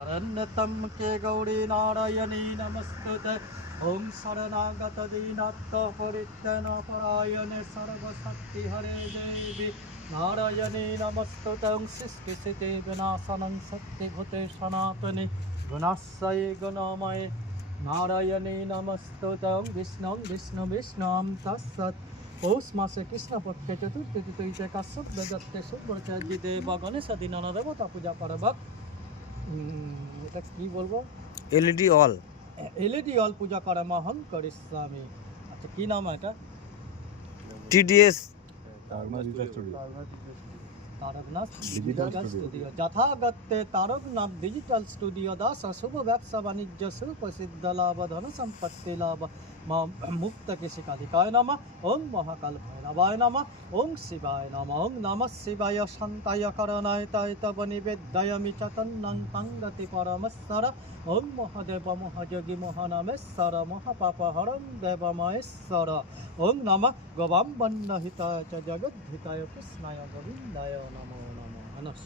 शरण्यतं के गौरी नारायणी नमस्तुते ओं शरणागत दीनत्व परित्राणपरायणे सर्वशक्तिहरे देवी नारायणी नमस्तुते ओं सृष्टिस्थिति विनाशनं सत्यभूते सनातने गुणाश्रये गुणमये नारायणी नमस्तुते ओं विष्णु विष्णु विष्णुं तत्सत् পৌষ মাসে কৃষ্ণপক্ষে চতুর্থী তিথিতে কাশ্যপ বেদত্তে শুভ্রচার্য দেব গণেশাদি নানা দেবতা পূজা করবাক এটা কি বলবো এলইডি অল পূজা করে মহন করিস্বামী। আচ্ছা কি নাম এটা? টিডিএস तारकनाथ डिजिटल स्टूडियो যথাগত্যে তারকনাথ ডিজিটাল স্টুডিও দাস শুভ ব্যবসা বাণিজ্য সুপ্রসিদ্ধ লাভ ধন সম্পত্তি লাভ মুক্ত কৃষিকাধিকায় নমঃ ওং মহাকাল ভৈরবায় নমঃ ওং শিবায় নমঃ ওং নমঃ শিবায় শান্তায় করণায় তব নিবেদয়ামি চতন্নং তঙ্গতি পরমেশ্বর ওং মহাদেব মহাযোগী মহানমেশ্বর মহাপাপহরং দেবমহেশ্বর ওং নমঃ গোবাম বন্নহিতায় চ জগদ্ধিতায় কৃষ্ণায় গোবিন্দায় নমো নমঃ।